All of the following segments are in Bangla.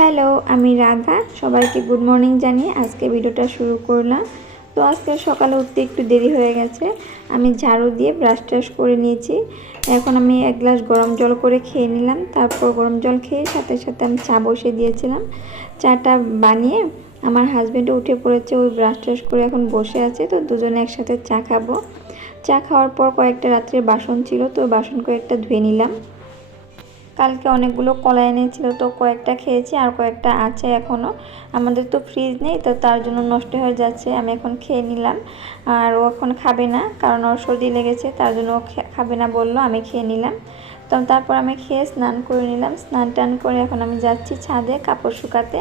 হ্যালো, আমি রাধা। সবাইকে গুড মর্নিং জানিয়ে আজকে ভিডিওটা শুরু করলাম। তো আজকে সকালে উঠতে একটু দেরি হয়ে গেছে। আমি ঝাড়ু দিয়ে ব্রাশ ট্রাশ করে নিয়েছি। এখন আমি এক গ্লাস গরম জল করে খেয়ে নিলাম। তারপর গরম জল খেয়ে সাথে সাথে আমি চা বসিয়ে দিয়েছিলাম। চাটা বানিয়ে আমার হাজব্যান্ডও উঠে পড়েছে, ওই ব্রাশ ট্রাশ করে এখন বসে আছে। তো দুজনে একসাথে চা খাবো। চা খাওয়ার পর কয়েকটা রাত্রের বাসন ছিল, তো বাসন কয়েকটা ধুয়ে নিলাম। কালকে অনেকগুলো কলা এনেছিল, তো কয়েকটা খেয়েছি আর কয়েকটা আছে এখনও। আমাদের তো ফ্রিজ নেই, তো তার জন্য নষ্ট হয়ে যাচ্ছে। আমি এখন খেয়ে নিলাম। আর ও এখন খাবে না, কারণ ওর সর্দি লেগেছে, তার জন্য ও খাবে না বললো। আমি খেয়ে নিলাম। তো তারপর আমি খেয়ে স্নান করে নিলাম। স্নান টান করে এখন আমি যাচ্ছি ছাদে কাপড় শুকাতে।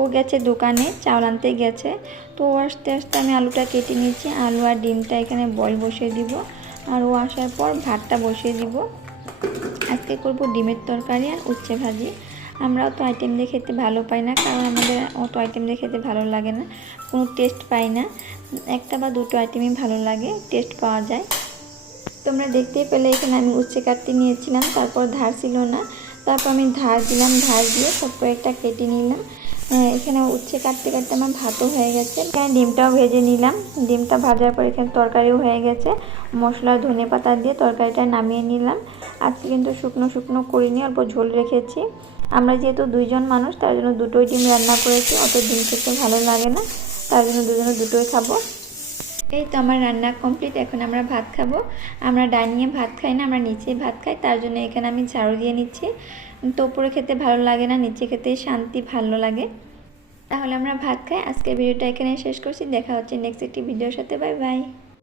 ও গেছে দোকানে, চাউল আনতে গেছে। তো ও আস্তে আস্তে আমি আলুটা কেটে নিয়েছি। আলু আর ডিমটা এখানে বয়েল বসিয়ে দিব, আর ও আসার পর ভাতটা বসিয়ে দিব। আজকে করব ডিমের তরকারি আর উচ্ছে ভাজি। আমরাও তো আইটেম দিয়ে খেতে ভালো পাই না, কারণ আমাদের অত আইটেম দিয়ে খেতে ভালো লাগে না, কোনো টেস্ট পাই না। একটা বা দুটো আইটেমই ভালো লাগে, টেস্ট পাওয়া যায়। তোমরা দেখতেই পেলে এখানে আমি উচ্ছে কাটতে নিয়েছিলাম, তারপর ধার ছিল না, তারপর আমি ধার দিলাম। ধার দিয়ে সব কয়েকটা কেটে নিলাম। এখানে উচ্ছে কাটতে কাটতে আমার ভাতও হয়ে গেছে। এখানে ডিমটাও ভেজে নিলাম। ডিমটা ভাজার পর এখানে তরকারিও হয়ে গেছে। মশলা ধনে পাতা দিয়ে তরকারিটা নামিয়ে নিলাম। আজকে কিন্তু শুকনো শুকনো করিনি, অল্প ঝোল রেখেছি। আমরা যেহেতু দুইজন মানুষ, তার জন্য দুটোই ডিম রান্না করেছি। অত ডিম খেতে ভালো লাগে না, তার জন্য দুজনে দুটোই খাবো। এই তো আমার রান্না কমপ্লিট। এখন আমরা ভাত খাবো। আমরা ডাইনিংয়ে ভাত খাই না, আমরা নিচেই ভাত খাই, তার জন্য এখানে আমি ঝাড়ু দিয়ে নিচ্ছি। তো উপরে খেতে ভালো লাগে না, নিচে খেতে শান্তি ভালো লাগে। তাহলে আমরা ভাত খাই। আজকের ভিডিওটা এখানে শেষ করছি। দেখা হচ্ছে নেক্সট একটি ভিডিওর সাথে। Bye bye.